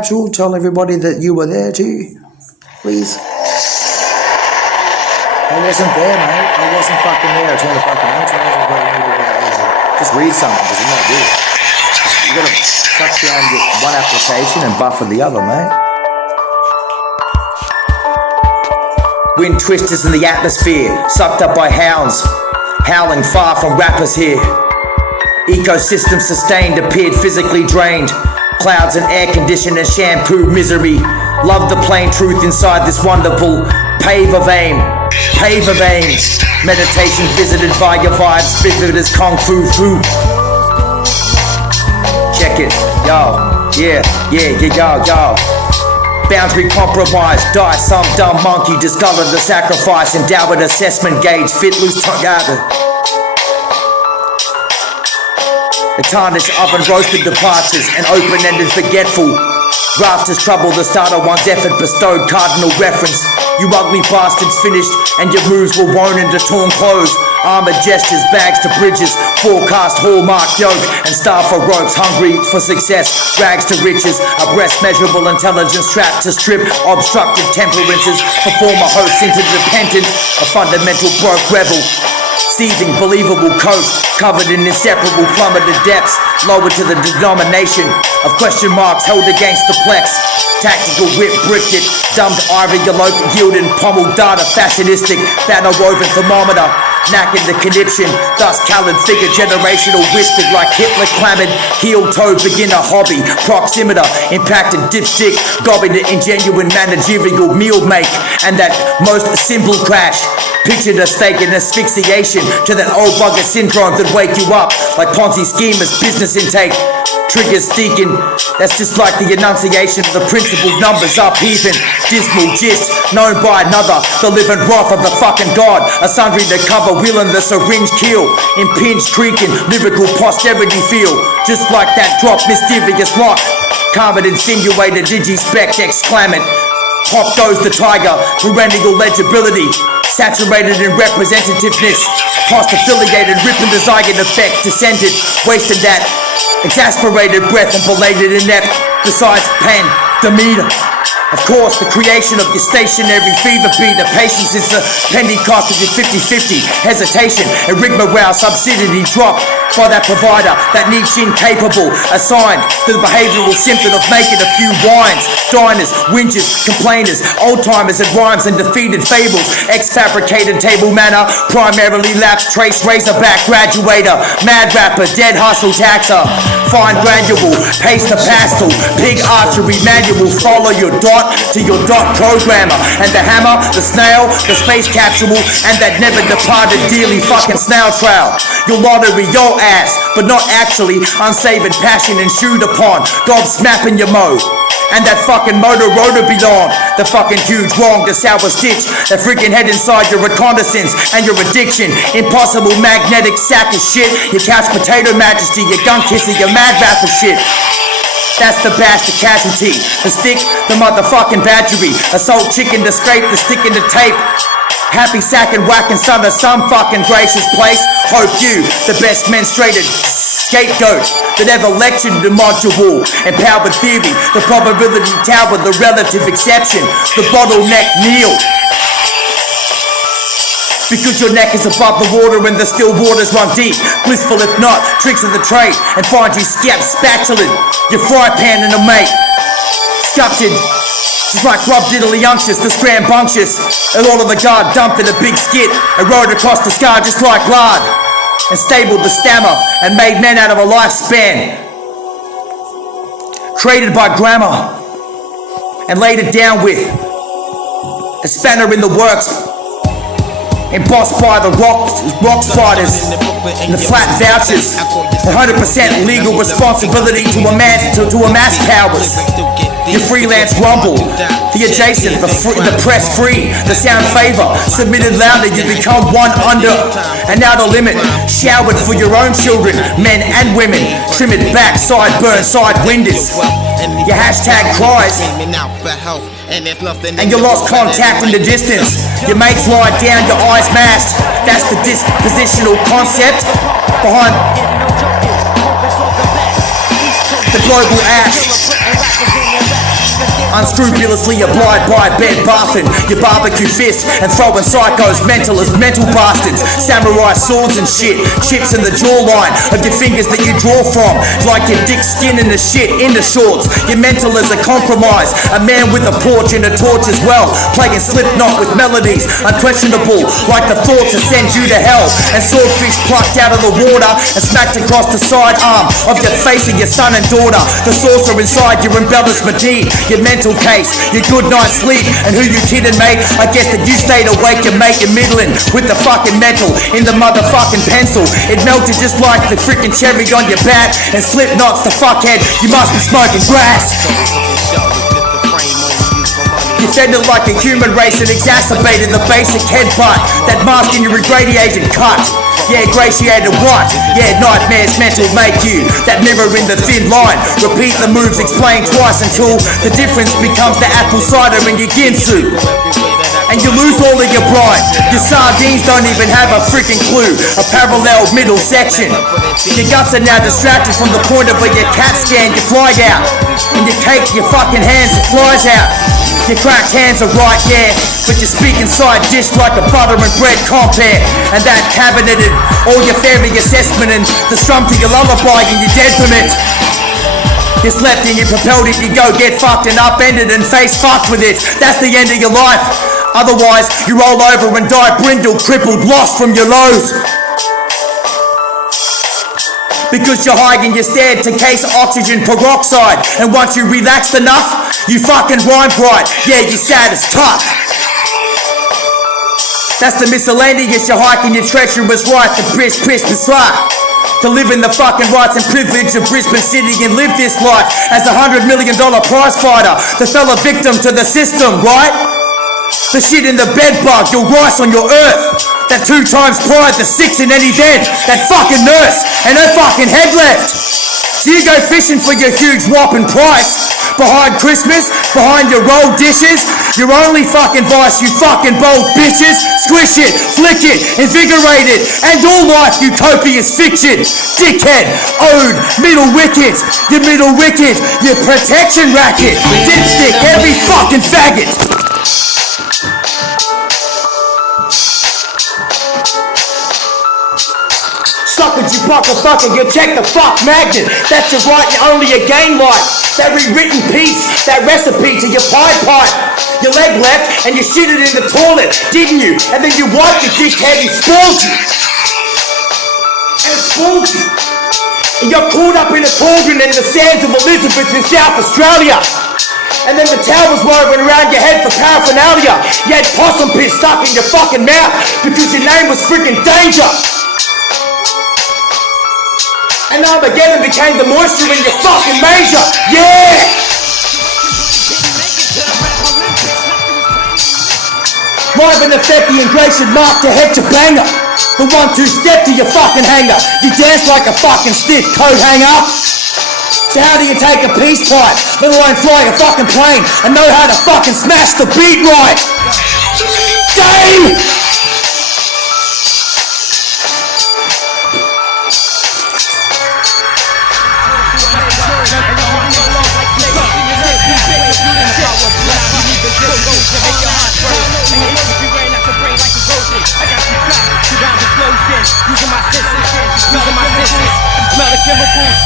Tell everybody that you were there too, please. I wasn't there, mate. I wasn't fucking there. I turned the fucking out. Just read something, because it's not good. You gotta touch down your one application and buffer the other, mate. Wind twisters in the atmosphere, sucked up by hounds, howling far from rappers here. Ecosystem sustained, appeared physically drained. Clouds and air conditioner, shampoo, misery. Love the plain truth inside this wonderful pave of aim. Pave of aim. Meditation visited by your vibes, vivid as Kung Fu Fu. Check it, yo. Yeah, yo. Boundary compromise, die some dumb monkey, discover the sacrifice, endow with assessment gauge, fit loose tongue gather. The tarnished oven roasted departures, and open-ended forgetful. Rafters trouble the start of one's effort, bestowed cardinal reference. You ugly bastards finished, and your moves were woven into torn clothes. Armored gestures, bags to bridges, forecast hallmark yoke, and star for ropes, hungry for success, rags to riches, a breast measurable intelligence trapped to strip, obstructed temperances, perform a host into dependent, a fundamental broke rebel. Seething, believable coast, covered in inseparable plummeted depths, lower to the denomination of question marks held against the plex. Tactical whip bricked it, dumbed ivory yolk yielding pommeled data, fashionistic, banner woven thermometer, knackered the conniption, thus colored figure generational whispered like Hitler clamored, heel-toe beginner hobby, proximeter, impacted dipstick, gobbing the ingenuine managerial meal make, and that most simple crash. Pictured a stake in asphyxiation to that old bugger syndrome that wake you up like Ponzi schemers business intake. Triggers sneaking, that's just like the enunciation of the principled numbers upheaving. Dismal gist, known by another, the living wrath of the fucking god. A sundry to cover, wheeling the syringe keel. Impinged, creaking, lyrical posterity feel. Just like that drop, mysterious lock. Carmen insinuated, digi-spec exclaiming. Pop goes the tiger, perennial legibility. Saturated in representativeness, cost-affiliated, ripping the zygote effect, descended, wasted that exasperated breath and belated inept, besides pen, demeanor. Of course, the creation of your stationary fever beat, the patience is the penny cost of your 50-50, hesitation, and rigmarole subsidy drop by that provider, that niche incapable, assigned to the behavioral symptom of making a few wines, diners, whinges, complainers, old-timers and rhymes and defeated fables, ex-fabricated table manner, primarily lapsed trace razorback graduator, mad rapper, dead hustle taxer, fine granule, paste to pastel, pig archery manual, follow your dot to your dot programmer, and the hammer, the snail, the space capsule, and that never departed dearly fucking snail trail. Your lottery, your ass, but not actually, unsavored passion ensued upon, gobsmapping your mo. And that fucking motor rotor belong, the fucking huge wrong, the sour stitch, that freaking head inside your reconnaissance and your addiction, impossible magnetic sack of shit, your couch potato majesty, your gun kisser, your mad rapper shit. That's the bash, the casualty, the stick, the motherfucking battery, assault chicken to scrape, the stick in the tape. Happy sacking, whacking son of some fucking gracious place. Hope you, the best menstruated scapegoat that ever lectured the module, empowered theory, the probability tower, the relative exception, the bottleneck kneel. Because your neck is above the water and the still waters run deep. Blissful if not, tricks of the trade, and find you spatulaed, your fry pan in a mate. Sculpted, just like Rob Diddley unctuous, the scrambunctious, and all of the guard dumped in a big skit, and rode across the sky just like lard, and stabled the stammer, and made men out of a lifespan. Created by grammar, and laid it down with a spanner in the works. Embossed by the rock spiders and the flat vouchers, 100% legal responsibility to amass powers. Your freelance rumble, the adjacent, the press free, the sound favor, submitted louder, you become one under, and now the limit, showered for your own children, men and women, trim it back, sideburn, side winders. Your hashtag cries, and you lost contact in the distance. Your mates lie down, your eyes masked. That's the dispositional concept behind the global ash. Unscrupulously abide by bed bathing, your barbecue fists and throwing psychos mental as mental bastards. Samurai swords and shit, chips in the jawline of your fingers that you draw from, like your dick skin in the shit in the shorts. Your mental is a compromise, a man with a porch and a torch as well, playing Slipknot with melodies unquestionable, like the thoughts that send you to hell. And swordfish plucked out of the water and smacked across the sidearm of your face of your son and daughter. The saucer inside your embellishment deed, your mental case, your good night's sleep, and who you kidding, mate? I guess that you stayed awake, your mate, you're middling with the fucking metal in the motherfucking pencil. It melted just like the freaking cherry on your back, and Slipknot's the fuckhead, you must be smoking grass. You said it like a human race that exacerbated the basic headbutt, that mask in your irradiated cut. Yeah, ingratiated what? Yeah, nightmares mental make you that mirror in the thin line. Repeat the moves, explain twice until the difference becomes the apple cider in your ginsu. And you lose all of your pride. Your sardines don't even have a freaking clue. A parallel middle section. Your guts are now distracted from the point of where your CAT scan you fly out. And you cake your fucking hands, it flies out. Your cracked hands are right, yeah, but you speak inside dish like a butter and bread compare. And that cabineted all your fairy assessment and the strum to your lullaby and you're dead from it. You slept and you propelled it, you go get fucked and upended and face fucked with it. That's the end of your life. Otherwise, you roll over and die brindled, crippled, lost from your lows. Because you're high and you're stared to case oxygen peroxide. And once you relaxed enough, you fucking rhyme right. Yeah, you sad as tough. That's the miscellaneous, you're hiking your treacherous right to piss bizarre. To live in the fucking rights and privilege of Brisbane City and live this life as a $100 million prize fighter. The fella victim to the system, right? The shit in the bed bug, your rice on your earth. That 2 times pride, the 6 in any bed. That fucking nurse and her fucking head left. So you go fishing for your huge whopping price. Behind Christmas, behind your rolled dishes. Your only fucking vice, you fucking bold bitches. Squish it, flick it, invigorate it. And your life, utopia's fiction. Dickhead, owed, middle wicket. Your middle wicket, your protection racket. Dipstick, every fucking faggot. Suckers, you fucker, you check the fuck magnet. That's your right, you only a gain life. That rewritten piece, that recipe to your pie pipe. Your leg left and you shitted in the toilet, didn't you? And then you wiped your dickhead and spoiled you. And spoiled you. And you're caught up in a cauldron in the sands of Elizabeth in South Australia. And then the towel was woven around your head for paraphernalia. You had possum piss stuck in your fucking mouth because your name was freaking Danger. And Armageddon became the moisture in your fucking major. Yeah! Live and effective and Grayson mark to head to banger. The 1-2 step to your fucking hanger. You dance like a fucking stiff coat hanger. So how do you take a peace pipe, let alone fly a fucking plane, and know how to fucking smash the beat right? Game! Using my senses, smell the chemicals.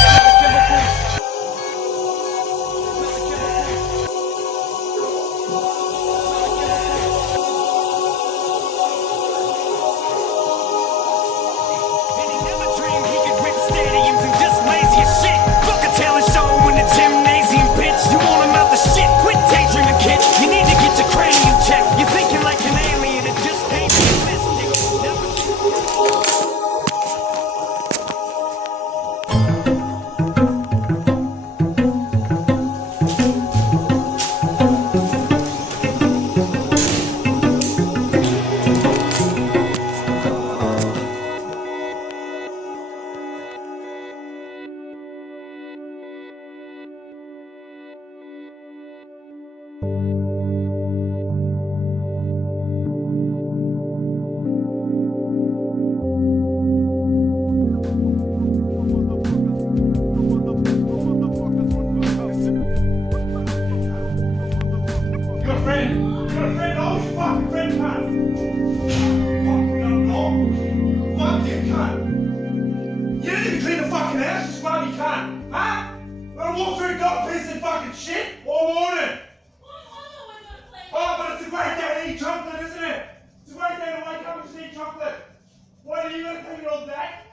friend? You got a friend? Oh, who's your fucking friend, cunt? Fucking up, fuck you, cunt. You didn't even clean the fucking house, you scrubby cunt. Huh? Wanna walk through dog piss and fucking shit all morning? Oh, but it's a great day to eat chocolate, isn't it? It's a great day to wake up and just eat chocolate. What are you gonna clean it all day?